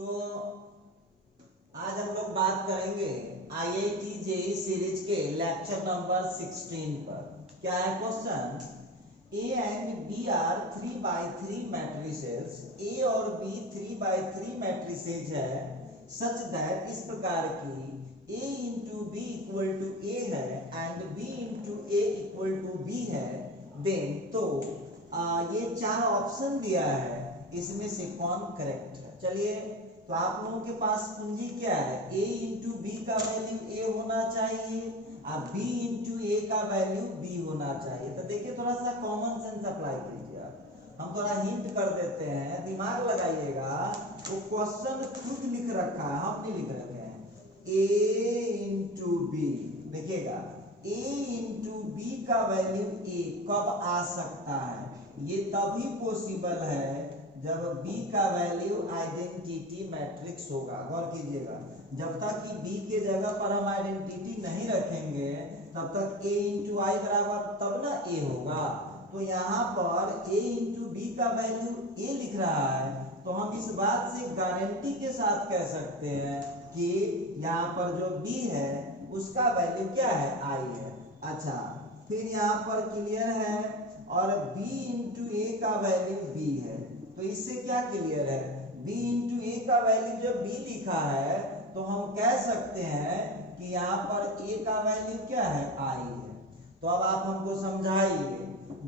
तो आज हम लोग बात करेंगे आईआईटी जेईई सीरीज के लेक्चर नंबर 16 पर। क्या है question? A and B are 3x3 matrices. A और बी 3x3 मैट्रिसेज है सच दैट इस प्रकार की A into B equal to A है and B into A equal to B है। देन तो ये चार ऑप्शन दिया है, इसमें से कौन करेक्ट है? चलिए, तो आप लोगों के पास कुंजी क्या है? a इंटू बी का वैल्यू a होना चाहिए और b इंटू ए का वैल्यू b होना चाहिए। तो देखिए, थोड़ा सा कॉमन सेंस अप्लाई कीजिए। हम थोड़ा हिंट कर देते हैं, दिमाग लगाइएगा। वो क्वेश्चन खुद लिख रखा है, हम नहीं लिख रखे हैं। a इंटू बी, देखिएगा a इंटू बी का वैल्यू a कब आ सकता है? ये तभी पॉसिबल है जब b का वैल्यू आइडेंटिटी मैट्रिक्स होगा। गौर कीजिएगा, जब तक कि b के जगह पर हम आइडेंटिटी नहीं रखेंगे तब तक a इंटू आई बराबर तब ना a होगा। तो यहाँ पर a इंटू बी का वैल्यू a लिख रहा है, तो हम इस बात से गारंटी के साथ कह सकते हैं कि यहाँ पर जो b है उसका वैल्यू क्या है? i है। अच्छा, फिर यहाँ पर क्लियर है, और b इंटू ए का वैल्यू b है। तो इससे क्या क्लियर है? b इंटू ए का वैल्यू जो b लिखा है, तो हम कह सकते हैं कि यहाँ पर a का वैल्यू क्या है? i है। तो अब आप हमको समझाइए,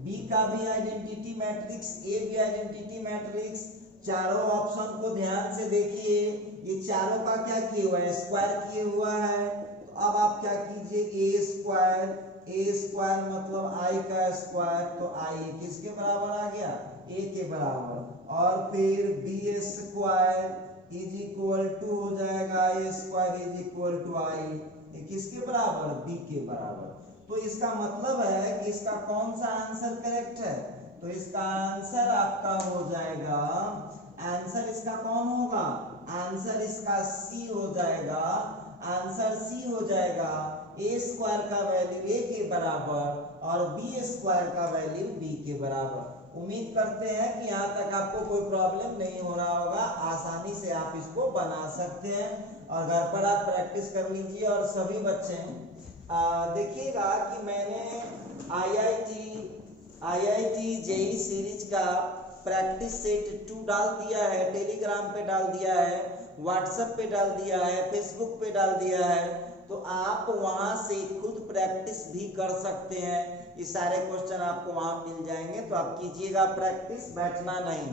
b का भी आइडेंटिटी मैट्रिक्स, a भी आइडेंटिटी मैट्रिक्स। चारों ऑप्शन को ध्यान से देखिए, ये चारों का क्या किया हुआ है? स्क्वायर किए हुआ है। तो अब आप क्या कीजिए, a स्क्वायर मतलब i का स्क्वायर, तो i किसके बराबर आ गया? a के बराबर। और फिर b square is equal to हो जाएगा a square is equal to i, ये किसके बराबर? b के बराबर। तो इसका मतलब है कि इसका कौन सा आंसर करेक्ट है? तो इसका आंसर आपका हो जाएगा, आंसर इसका कौन होगा? आंसर इसका c हो जाएगा। आंसर c हो जाएगा, a स्क्वायर का वैल्यू a के बराबर और b स्क्वायर का वैल्यू b के बराबर। उम्मीद करते हैं कि यहाँ तक आपको कोई प्रॉब्लम नहीं हो रहा होगा, आसानी से आप इसको बना सकते हैं और घर पर आप प्रैक्टिस कर लीजिए। और सभी बच्चे देखिएगा कि मैंने आईआईटी जेईई सीरीज का प्रैक्टिस सेट 2 डाल दिया है, टेलीग्राम पे डाल दिया है, व्हाट्सएप पे डाल दिया है, फेसबुक पे डाल दिया है। तो आप वहां से खुद प्रैक्टिस भी कर सकते हैं, ये सारे क्वेश्चन आपको वहां मिल जाएंगे। तो आप कीजिएगा प्रैक्टिस, बैठना नहीं।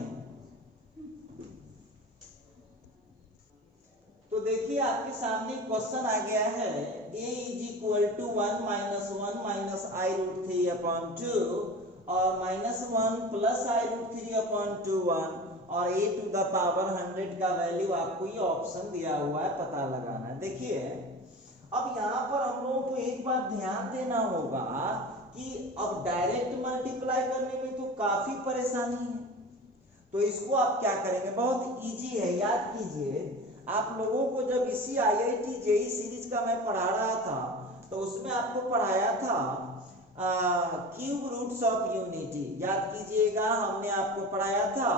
तो देखिए, आपके सामने क्वेश्चन आ गया है, a is equal to 1 minus 1 minus I root 3 upon 2 और minus 1 plus I root 3 upon 2 1 और a टू द पावर 100 का वैल्यू आपको ये ऑप्शन दिया हुआ है, पता लगाना है। देखिए, अब यहाँ पर हम लोगों को एक बात ध्यान देना होगा कि अब डायरेक्ट मल्टीप्लाई करने में तो काफी परेशानी है। तो इसको आप क्या करेंगे? बहुत इजी है, याद कीजिए। आप लोगों को जब इसी आईआईटी जेईई सीरीज का मैं पढ़ा रहा था, तो उसमें आपको पढ़ाया था क्यूब रूट्स ऑफ यूनिटी। याद कीजिएगा, हमने आपको पढ़ाया था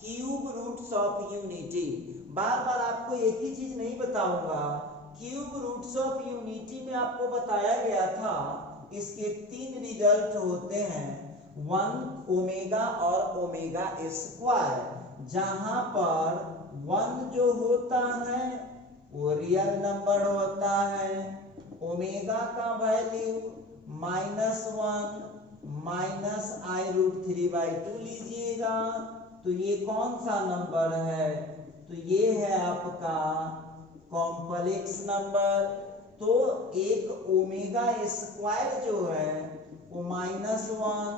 क्यूब रूट्स ऑफ यूनिटी। बार बार आपको एक ही चीज नहीं बताऊंगा, क्यूब रूट्स ऑफ यूनिटी में आपको बताया गया था इसके 3 रिजल्ट होते हैं, 1 ओमेगा और ओमेगा स्क्वायर, जहां पर 1 जो होता है वो रियल नंबर होता है, ओमेगा का वैल्यू -1 माइनस आई रूट 3/2 लीजिएगा। तो ये कौन सा नंबर है? तो ये है आपका कॉम्प्लेक्स नंबर। तो एक ओमेगा स्क्वायर जो है वो -1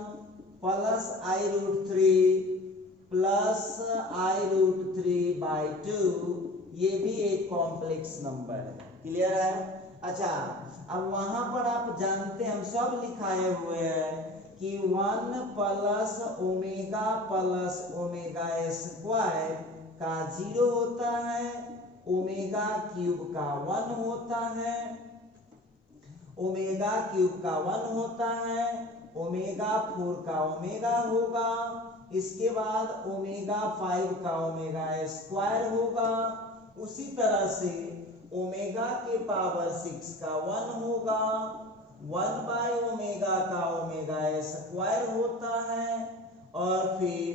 plus I root 3 plus I root 3/2, ये भी एक कॉम्प्लेक्स नंबर है। क्लियर है? अच्छा, अब वहां पर आप जानते हैं, हम सब लिखाए हुए हैं कि 1 प्लस ओमेगा स्क्वायर का 0 होता है, ओमेगा क्यूब का 1 होता है, ओमेगा क्यूब का 1 होता है, ओमेगा 4 का ओमेगा होगा इसके बाद ओमेगा 5 का ओमेगा स्क्वायर होगा, उसी तरह से ओमेगा के पावर 6 का 1 होगा, 1 बाय ओमेगा का ओमेगा स्क्वायर होता है, और फिर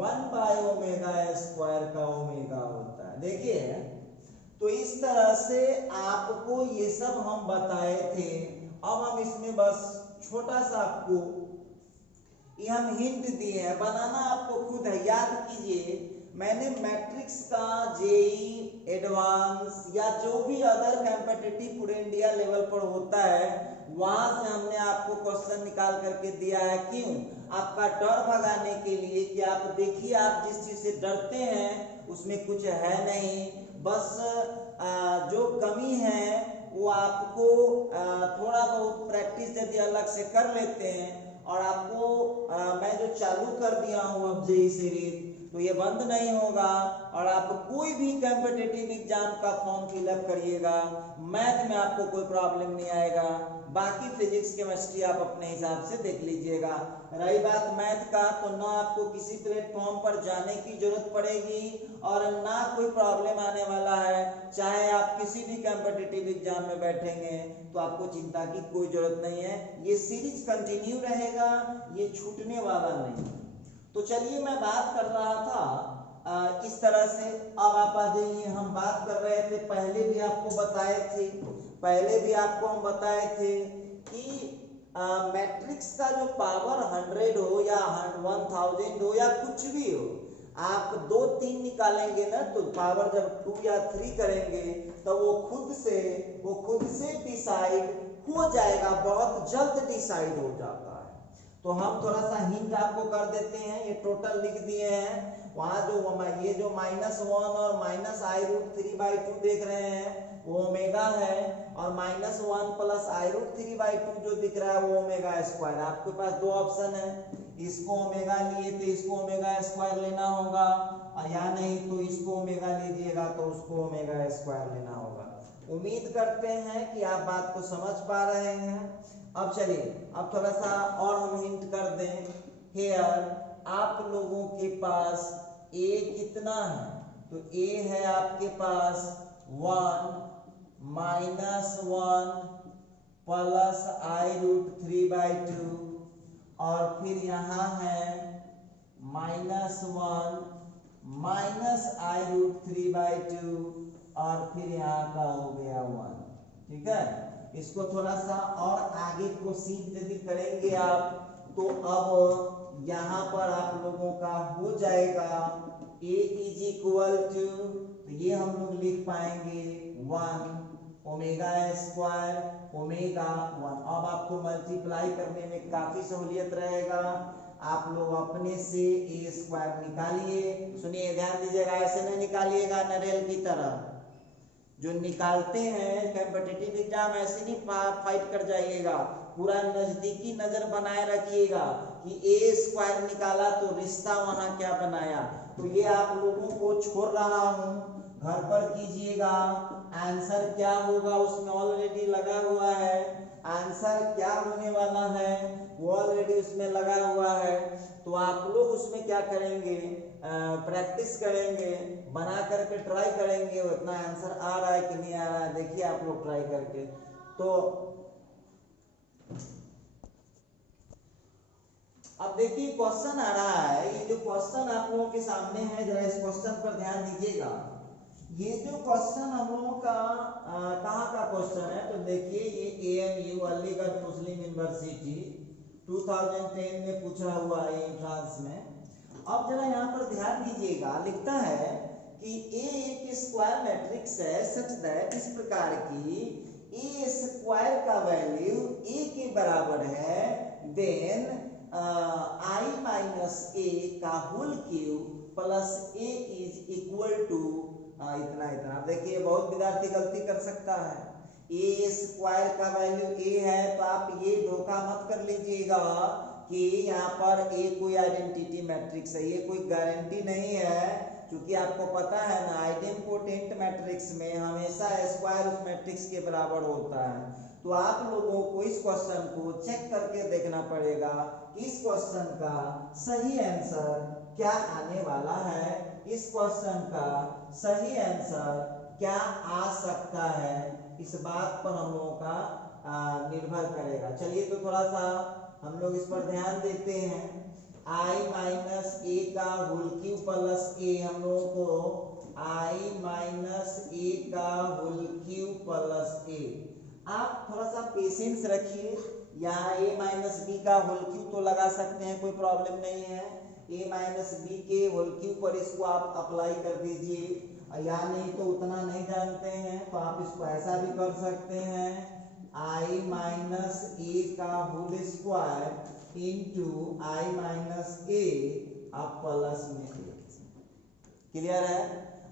1 बाय ओमेगा स्क्वायर का ओमेगा होता है। देखिए, तो इस तरह से आपको ये सब हम बताए थे। अब हम इसमें बस छोटा सा आपको ये हम हिंट दिए हैं, बनाना आपको खुद है। याद कीजिए, मैंने मैट्रिक्स का जेई एडवांस या जो भी अदर कॉम्पिटिटिव पूरे इंडिया लेवल पर होता है, वहां से हमने आपको क्वेश्चन निकाल करके दिया है। क्यों? आपका डर भगाने के लिए कि आप देखिए, आप जिस चीज से डरते हैं उसमें कुछ है नहीं, बस जो कमी है वो आपको थोड़ा बहुत प्रैक्टिस यदि अलग से कर लेते हैं, और आपको मैं जो चालू कर दिया हूँ अब जेई सीरीज, तो ये बंद नहीं होगा, और आप कोई भी कॉम्पिटिटिव एग्जाम का फॉर्म फिलअप करिएगा, मैथ में आपको कोई प्रॉब्लम नहीं आएगा। बाकी फिजिक्स केमिस्ट्री आप अपने हिसाब से देख लीजिएगा। रही बात मैथ का, तो ना आपको किसी प्लेटफॉर्म पर जाने की जरूरत पड़ेगी और ना कोई प्रॉब्लम आने वाला है। चाहे आप किसी भी कॉम्पिटिटिव एग्जाम में बैठेंगे तो आपको चिंता की कोई जरूरत नहीं है। ये सीरीज कंटिन्यू रहेगा, ये छूटने वाला नहीं। तो चलिए, मैं बात कर रहा था इस तरह से। अब आप आ जाइए, हम बात कर रहे थे, पहले भी आपको बताए थे, पहले भी आपको हम बताए थे कि मैट्रिक्स का जो पावर 100 हो या 1000 हो या कुछ भी हो, आप 2 3 निकालेंगे ना, तो पावर जब 2 या 3 करेंगे तो वो खुद से डिसाइड हो जाएगा, बहुत जल्द डिसाइड हो जाता है। तो हम थोड़ा सा हिंट आपको कर देते हैं, ये टोटल लिख दिए हैं। वहां जो ये जो -1 और -i√3/2 देख रहे हैं वो ओमेगा है, और -1 प्लस i√3/2 जो दिख रहा है वो ओमेगा स्क्वायर। आपके पास 2 ऑप्शन है, इसको ओमेगा लिए थे, इसको ओमेगा स्क्वायर लेना होगा, और या नहीं तो इसको ओमेगा लीजिएगा तो उसको ओमेगा स्क्वायर लेना होगा। उम्मीद करते हैं कि आप बात को समझ पा रहे हैं। अब चलिए, अब थोड़ा सा और हम हिंट कर दें। हेयर आप लोगों के पास a कितना है, तो a है आपके पास 1 -1 प्लस i√3/2, और फिर यहाँ है -1 -i√3/2, और फिर यहाँ का हो गया 1। ठीक है, इसको थोड़ा सा और आगे प्रोसीड यदि करेंगे आप, तो अब यहाँ पर आप लोगों का हो जाएगा a इज इक्वल टू, तो ये हम लोग लिख पाएंगे 1 ओमेगा स्क्वायर ओमेगा 1। अब आपको मल्टीप्लाई करने में काफी सहूलियत रहेगा, आप लोग अपने से a स्क्वायर निकालिए। सुनिए, ध्यान दीजिएगा, ऐसे नहीं निकालिएगा नरेल की तरह। जो निकालते हैं कॉम्पिटिटिव एग्जाम, ऐसे नहीं फाइट कर जाइएगा, पूरा नजदीकी नजर बनाए रखिएगा कि a स्क्वायर निकाला तो रिश्ता वहां क्या बनाया। तो ये आप लोगों को छोड़ रहा हूं, घर पर कीजिएगा। आंसर क्या होगा उसमें ऑलरेडी लगा हुआ है, आंसर क्या होने वाला है वो ऑलरेडी उसमें लगा हुआ है। तो आप लोग उसमें क्या करेंगे, प्रैक्टिस करेंगे, बना करके ट्राई करेंगे, उतना आंसर आ रहा है कि नहीं आ रहा है, देखिए आप लोग ट्राई करके। तो अब देखिए क्वेश्चन आ रहा है, ये जो क्वेश्चन आप लोगों के सामने है, जरा इस क्वेश्चन पर ध्यान दीजिएगा। ये जो क्वेश्चन हम लोगों का कहाँ का क्वेश्चन है, तो देखिए ये AMU अलीगढ़ मुस्लिम यूनिवर्सिटी 2010 में पूछा हुआ है एंट्रेंस में। अब जरा यहाँ पर ध्यान दीजिएगा, लिखता है कि A एक स्क्वायर मैट्रिक्स है सच दैट, इस प्रकार की A स्क्वायर का वैल्यू A के बराबर है, देन I माइनस A का whole cube plus A is equal to इतना इतना। देखिए बहुत विद्यार्थी गलती कर सकता है, A स्क्वायर का वैल्यू A है, तो आप ये धोखा मत कर लीजिएगा कि यहाँ पर A कोई आइडेंटिटी मैट्रिक्स है, ये कोई गारंटी नहीं है, क्योंकि आपको पता है ना आइडेंटिपोटेंट मैट्रिक्स में हमेशा स्क्वायर उस मैट्रिक्स के बराबर होता है। तो आप लोगों को इस क्वेश्चन को चेक करके देखना पड़ेगा कि इस क्वेश्चन का सही आंसर क्या आने वाला है, इस क्वेश्चन का सही आंसर क्या आ सकता है, इस बात पर हम लोगों का निर्भर करेगा। चलिए तो थोड़ा सा हम लोग इस पर ध्यान देते हैं। i माइनस ए का होल क्यूब प्लस ए, हम लोगों को i माइनस ए का होल क्यूब प्लस ए। आप थोड़ा सा पेशेंस रखिए, यहाँ a माइनस बी का होल क्यूब तो लगा सकते हैं, कोई प्रॉब्लम नहीं है। a माइनस बी के होल क्यूब पर इसको आप अप्लाई कर दीजिए, या नहीं तो उतना नहीं जानते हैं तो आप इसको ऐसा भी कर सकते हैं, i माइनस ए का whole square into i minus A आप प्लस में ए। क्लियर है?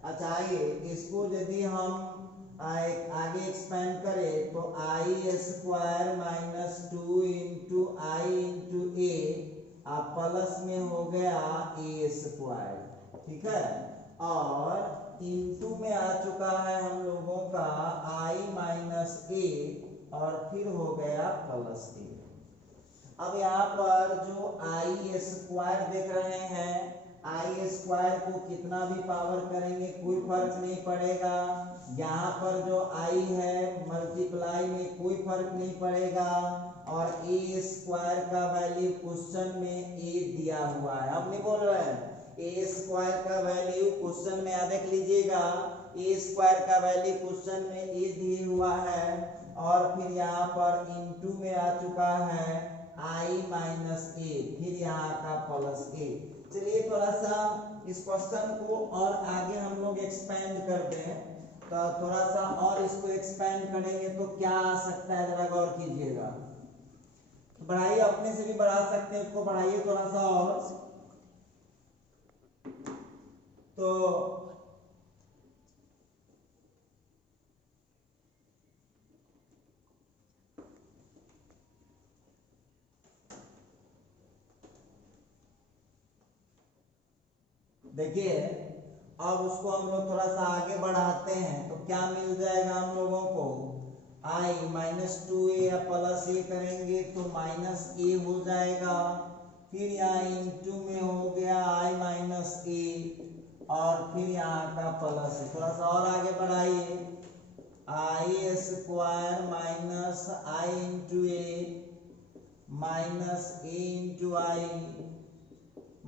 अच्छा आइए इसको यदि हम आगे एक्सपेंड करें तो आई स्क्वायर माइनस 2 इंटू आई इंटू ए आप प्लस में हो गया ए स्क्वायर, ठीक है, और इंटू में आ चुका है हम लोगों का आई माइनस ए और फिर हो गया प्लस ए। अब यहाँ पर जो आई स्क्वायर देख रहे हैं, आई स्क्वायर को कितना भी पावर करेंगे कोई फर्क नहीं पड़ेगा। यहाँ पर जो आई है मल्टीप्लाई में कोई फर्क नहीं पड़ेगा, और ए स्क्वायर का वैल्यू क्वेश्चन में ए दिया हुआ है, हम नहीं बोल रहे हैं, ए स्क्वायर का वैल्यू क्वेश्चन में देख लीजिएगा, ए स्क्वायर का वैल्यू क्वेश्चन में ए दिए हुआ है, और फिर यहाँ पर इंटू में आ चुका है आई माइनस ए, फिर यहाँ का प्लस ए। चलिए थोड़ा सा इस क्वेश्चन को और आगे हम लोग एक्सपेंड कर दें, तो थोड़ा सा और इसको एक्सपेंड करेंगे तो क्या आ सकता है, जरा गौर कीजिएगा। बढ़ाइए, अपने से भी बढ़ा सकते हैं, उसको बढ़ाइए थोड़ा सा और। तो देखिए अब उसको हम लोग थोड़ा सा आगे बढ़ाते हैं तो क्या मिल जाएगा हम लोगों को, आई माइनस 2a प्लस ए करेंगे तो माइनस ए हो जाएगा, फिर यहाँ इंटू में हो गया आई माइनस ए और फिर यहाँ का प्लस ए। थोड़ा सा और आगे बढ़ाइए, आई स्क्वायर माइनस आई इंटू ए माइनस ए इंटू आई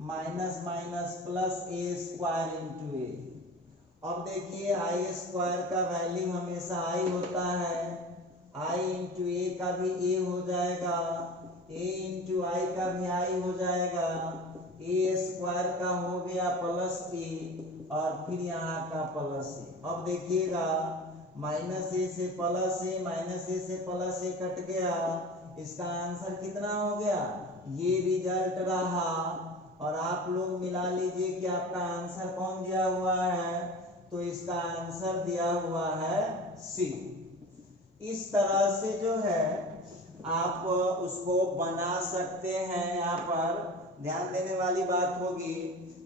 माइनस माइनस प्लस ए स्क्वायर इंटू ए। अब देखिए आई स्क्वायर का वैल्यू हमेशा आई होता है, आई इंटू ए का भी ए हो जाएगा, ए इंटू आई का भी आई हो जाएगा, ए स्क्वायर का हो गया प्लस ए और फिर यहाँ का प्लस ए। अब देखिएगा माइनस ए से प्लस ए, माइनस ए से प्लस ए कट गया, इसका आंसर कितना हो गया, ये रिजल्ट रहा। और आप लोग मिला लीजिए कि आपका आंसर कौन दिया हुआ है, तो इसका आंसर दिया हुआ है सी। इस तरह से जो है आप उसको बना सकते हैं, यहाँ पर ध्यान देने वाली बात होगी,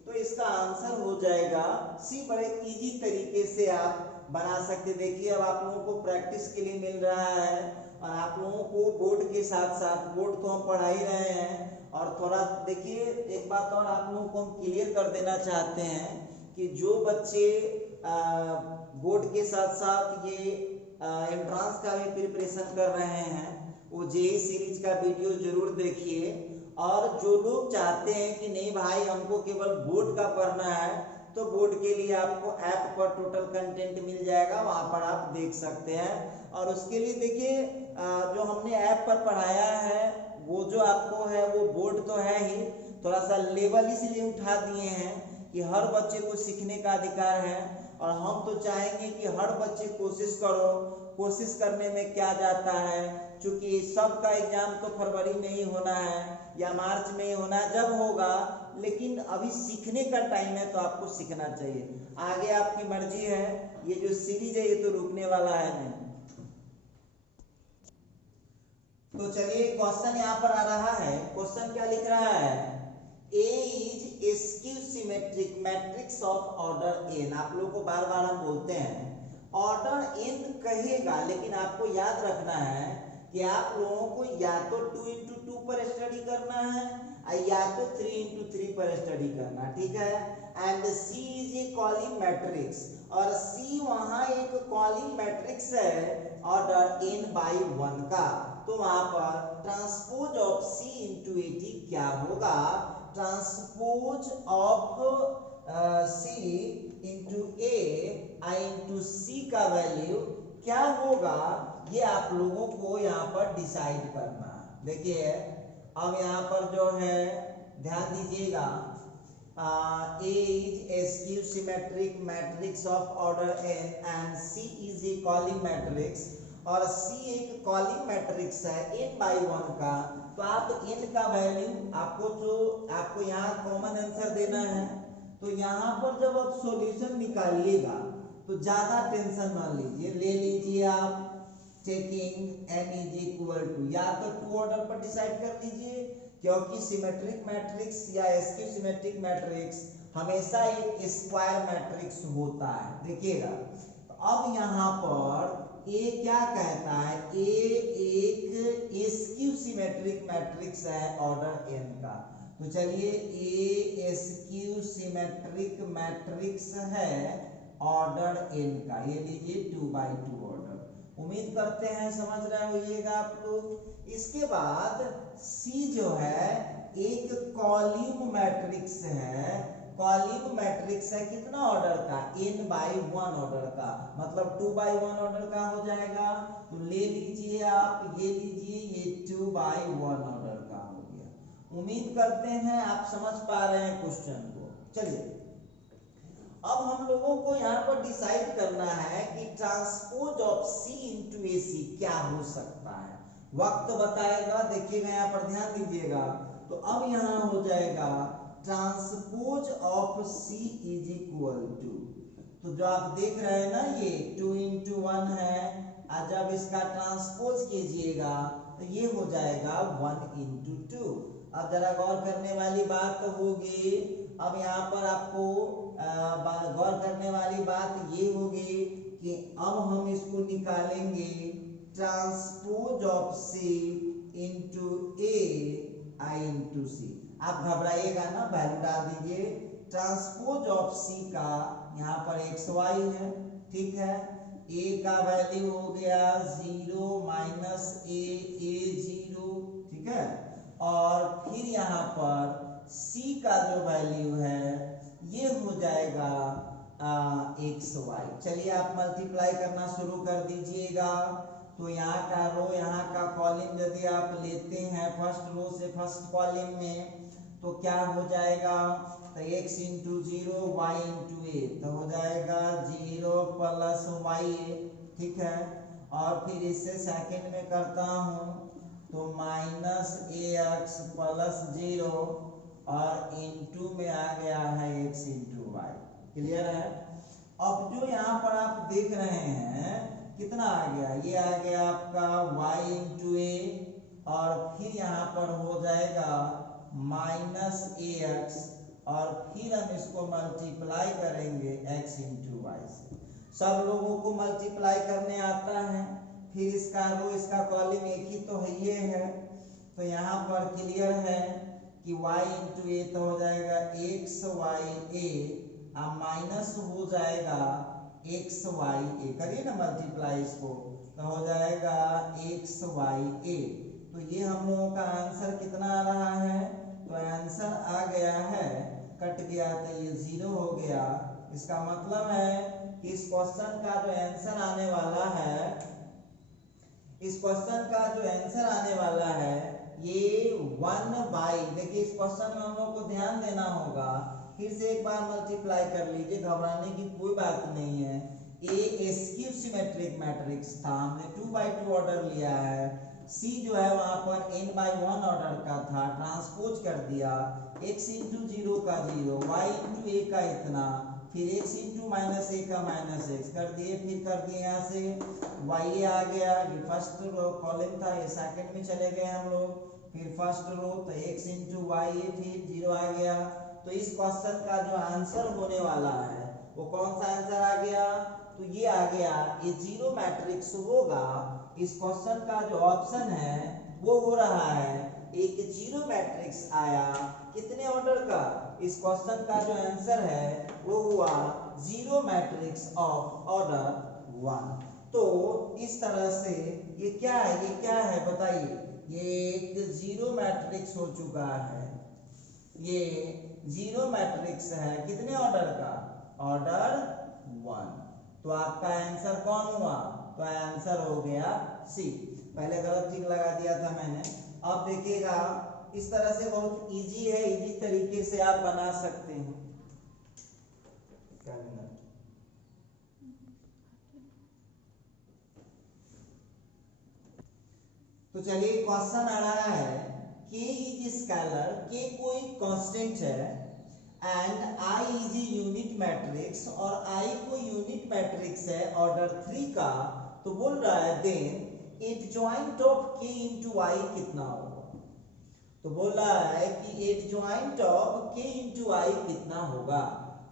तो इसका आंसर हो जाएगा सी। बड़े इजी तरीके से आप बना सकते। देखिए अब आप लोगों को प्रैक्टिस के लिए मिल रहा है, और आप लोगों को बोर्ड के साथ साथ, बोर्ड तो हम पढ़ा ही रहे हैं, और थोड़ा देखिए एक बात और आप लोगों को हम क्लियर कर देना चाहते हैं कि जो बच्चे बोर्ड के साथ साथ ये एंट्रांस का भी प्रिपरेशन कर रहे हैं वो जेईई सीरीज का वीडियो जरूर देखिए। और जो लोग चाहते हैं कि नहीं भाई हमको केवल बोर्ड का पढ़ना है, तो बोर्ड के लिए आपको ऐप पर टोटल कंटेंट मिल जाएगा, वहां पर आप देख सकते हैं। और उसके लिए देखिए जो हमने ऐप पर पढ़ाया है वो जो आपको है वो बोर्ड तो है ही, थोड़ा सा लेवल इसलिए उठा दिए हैं कि हर बच्चे को सीखने का अधिकार है, और हम तो चाहेंगे कि हर बच्चे कोशिश करो। कोशिश करने में क्या जाता है, क्योंकि सबका एग्जाम तो फरवरी में ही होना है या मार्च में ही होना है, जब होगा, लेकिन अभी सीखने का टाइम है तो आपको सीखना चाहिए। आगे आपकी मर्जी है, ये जो सीरीज है ये तो रुकने वाला है नहीं। तो चलिए क्वेश्चन यहाँ पर आ रहा है, क्वेश्चन क्या लिख रहा है, A is A skew symmetric matrix of order n। आप लोगों को बार बार हम बोलते हैं ऑर्डर n कहेगा, लेकिन आपको याद रखना है कि आप लोगों को या तो 2 into 2 पर स्टडी करना है, या तो 3x3 पर स्टडी करना, ठीक है। And C is a column matrix, और सी वहां एक कॉलम मैट्रिक्स है ऑर्डर n/1 का, तो वहां पर transpose of C into A T क्या होगा, transpose of C into A I into C का वैल्यू क्या होगा, ये आप लोगों को यहाँ पर डिसाइड करना है। देखिए अब यहाँ पर जो है ध्यान दीजिएगा, A is a skew symmetric matrix of order n and C is a column matrix, और C एक कॉलम मैट्रिक्स है n/1 का, तो आप n का वैल्यू आपको यहाँ कॉमन आंसर देना है। तो यहाँ पर जब आप सॉल्यूशन निकालिएगा तो ज्यादा टेंशन ना लीजिए, ले लीजिए आप taking n is equal to, या तो 2 ऑर्डर पर डिसाइड कर लीजिए, क्योंकि सिमेट्रिक मैट्रिक्स या स्क्यू सिमेट्रिक मैट्रिक्स हमेशा एक स्क्वायर मैट्रिक्स होता है। देखिएगा तो अब यहाँ पर ए क्या कहता है, ए एक स्क्यू सिमेट्रिक मैट्रिक्स है ऑर्डर n का, तो चलिए ए स्क्यू सिमेट्रिक मैट्रिक्स है ऑर्डर n का, ये लीजिए 2x2 ऑर्डर। उम्मीद करते हैं समझ रहे होइएगा आप लोग। इसके बाद C जो है एक कॉलम मैट्रिक्स है, कॉलम मैट्रिक्स है कितना ऑर्डर का, n/1 ऑर्डर का, मतलब 2/1 ऑर्डर का हो जाएगा, तो ले लीजिए आप, ये लीजिए, ये 2/1 ऑर्डर का हो गया। उम्मीद करते हैं आप समझ पा रहे हैं क्वेश्चन को। चलिए अब हम लोगों को यहाँ पर डिसाइड करना है कि ट्रांसपोज ऑफ C इंटू ए सी क्या हो सकता है, वक्त बताएगा। देखिएगा यहाँ पर ध्यान दीजिएगा, तो अब यहाँ हो जाएगा transpose of C is equal to, तो जो आप देख रहे हैं ना ये 2x1 है, और जब इसका ट्रांसपोज कीजिएगा तो ये हो जाएगा 1x2। अब जरा गौर करने वाली बात होगी, अब यहाँ पर आपको गौर करने वाली बात ये होगी कि अब हम इसको निकालेंगे transpose of C into A I into C. आप घबराइएगा ना, वैल्यू डाल दीजिए। ट्रांसपोज ऑफ सी का यहाँ पर एक्स वाई है, ठीक है, ए का वैल्यू हो गया 0 माइनस ए 0, ठीक है, और फिर यहाँ पर C का जो वैल्यू है ये हो जाएगा एक्स वाई। चलिए आप मल्टीप्लाई करना शुरू कर दीजिएगा। तो यहाँ का रो यहाँ का कॉलम यदि आप लेते हैं फर्स्ट रो से फर्स्ट कॉलम में, तो क्या हो जाएगा, तो x इंटू 0 y इंटू ए, तो हो जाएगा 0 प्लस वाई, ठीक है, और फिर इससे सेकंड में करता हूँ तो माइनस एक्स प्लस 0 और इनटू में आ गया है x इंटू वाई। क्लियर है। अब जो यहाँ पर आप देख रहे हैं कितना आ गया, ये आ गया आपका y इंटू ए, और फिर यहाँ पर हो जाएगा माइनस एक्स, और फिर हम इसको मल्टीप्लाई करेंगे x इंटू वाई से। सब लोगों को मल्टीप्लाई करने आता है, फिर इसका रो इसका कॉलम एक ही तो है ये है, तो यहाँ पर क्लियर है कि y इंटू ए तो हो जाएगा एक्स वाई ए, माइनस हो जाएगा एक्स वाई ए, करिए ना मल्टीप्लाई इसको, तो हो जाएगा एक्स वाई ए। तो ये हम लोगों का आंसर कितना आ रहा है, तो आंसर आ गया है, कट गया तो ये 0 हो गया। इसका मतलब है कि इस क्वेश्चन का जो आंसर आने वाला है, इस क्वेश्चन का जो आंसर आने वाला है ये 1/, देखिए इस क्वेश्चन में हम लोग को ध्यान देना होगा, फिर से एक बार मल्टीप्लाई कर लीजिए, घबराने की कोई बात नहीं है। ए स्क्यू सिमेट्रिक मैट्रिक्स था, हमने 2x2 ऑर्डर लिया है, सी जो है वहां पर n/1 ऑर्डर का था, ट्रांसपोज कर दिया, x इंटू 0 का 0, y इंटू ए का इतना, फिर x इंटू माइनस ए का माइनस एक्स कर दिए, फिर कर दिए यहाँ से y आ गया, ये फर्स्ट रो कॉलम था, ये सेकंड में चले गए हम लोग, फिर फर्स्ट रो तो x इंटू वाई, फिर 0 आ गया। तो इस क्वेश्चन का जो आंसर होने वाला है वो कौन सा आंसर आ गया, तो ये आ गया, ये 0 मैट्रिक्स होगा। इस क्वेश्चन का जो ऑप्शन है वो हो रहा है एक जीरो मैट्रिक्स आया कितने ऑर्डर का, इस क्वेश्चन का जो आंसर है वो हुआ जीरो मैट्रिक्स ऑफ ऑर्डर 1। तो इस तरह से ये क्या है, ये क्या है बताइए, ये एक जीरो मैट्रिक्स हो चुका है, ये जीरो मैट्रिक्स है कितने ऑर्डर का, ऑर्डर 1। तो आपका आंसर कौन हुआ, तो आंसर हो गया सी। पहले गलत टिक लगा दिया था मैंने। अब देखिएगा इस तरह से बहुत इजी है, इजी तरीके से आप बना सकते हैं। तो चलिए क्वेश्चन आ रहा है, k इज स्केलर, k कोई कांस्टेंट है and i is unit matrix, और i कोई यूनिट मैट्रिक्स है ऑर्डर 3 का। तो बोल रहा है then adjoint of k into i कितना होगा। तो बोल रहा है कि adjoint of k into i कितना होगा।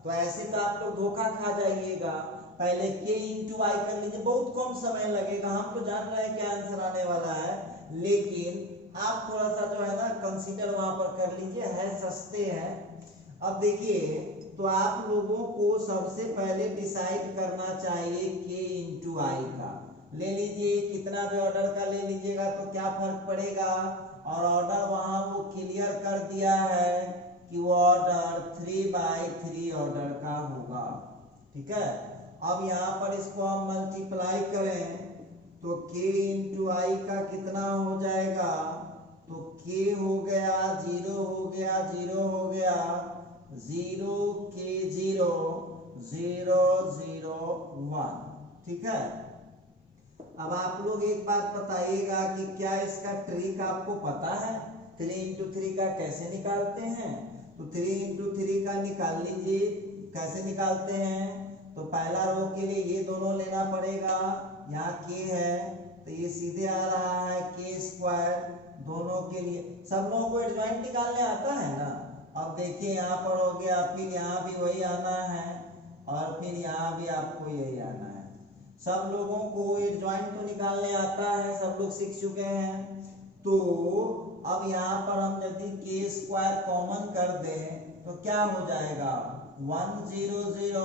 तो ऐसे तो आप लोग धोखा खा जाइएगा, पहले k इंटू आई कर लीजिए, बहुत कम समय लगेगा, हम तो जान रहे हैं क्या आंसर आने वाला है, लेकिन आप थोड़ा सा जो है ना कंसीडर वहां पर कर लीजिए, है सस्ते हैं। अब देखिए तो आप लोगों को सबसे पहले डिसाइड करना चाहिए k इंटू आई का, ले लीजिए कितना भी ऑर्डर का ले लीजिएगा तो क्या फर्क पड़ेगा, और ऑर्डर वहां वो क्लियर कर दिया है कि वो ऑर्डर 3/3 ऑर्डर का होगा, ठीक है। अब यहाँ पर इसको हम मल्टीप्लाई करें तो k इंटू आई का कितना हो जाएगा, तो k हो गया 0 हो गया 0 हो गया 0 k 0 0 0 1, ठीक है। अब आप लोग एक बात बताइएगा कि क्या इसका ट्रिक आपको पता है, 3 इंटू 3 का कैसे निकालते हैं। तो 3 इंटू 3 का निकाल लीजिए, कैसे निकालते हैं, तो पहला रो के लिए ये दोनों लेना पड़ेगा, यहाँ k है तो ये सीधे आ रहा है k स्क्वायर, दोनों के लिए सब लोगों को एडजॉइंट निकालने आता है ना। अब देखिए यहाँ पर हो गया, फिर यहाँ भी वही आना है और फिर यहाँ भी आपको यही आना है। सब लोगों को एडजॉइंट तो निकालने आता है, सब लोग सीख चुके हैं। तो अब यहाँ पर हम यदि k स्क्वायर कॉमन कर दें तो क्या हो जाएगा, 1 0 0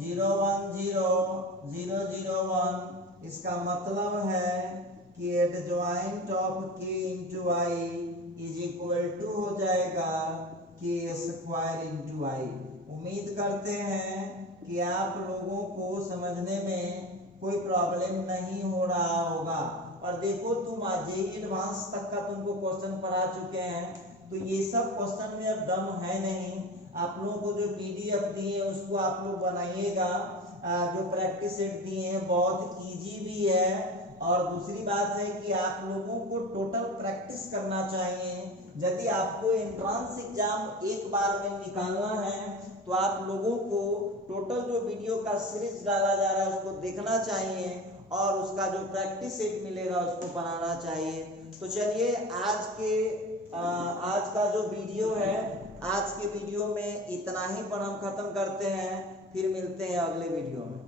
0 1 0 0 0 1। इसका मतलब है कि adjoint of k into I is equal to हो जाएगा k स्क्वायर इंटू आई। उम्मीद करते हैं कि आप लोगों को समझने में कोई प्रॉब्लम नहीं हो रहा होगा। और देखो तुम आज जेईई एडवांस तक का तुमको क्वेश्चन पढ़ा चुके हैं, तो ये सब क्वेश्चन में अब दम है नहीं। आप लोगों को जो पीडीएफ दिए उसको आप लोग बनाइएगा, जो प्रैक्टिस सेट दिए हैं बहुत इजी भी है, और दूसरी बात है कि आप लोगों को टोटल प्रैक्टिस करना चाहिए। यदि आपको एंट्रेंस एग्जाम एक बार में निकालना है तो आप लोगों को टोटल जो वीडियो का सीरीज डाला जा रहा है उसको देखना चाहिए, और उसका जो प्रैक्टिस सेट मिलेगा उसको बनाना चाहिए। तो चलिए आज का जो वीडियो है, आज के वीडियो में इतना ही पर हम खत्म करते हैं, फिर मिलते हैं अगले वीडियो में।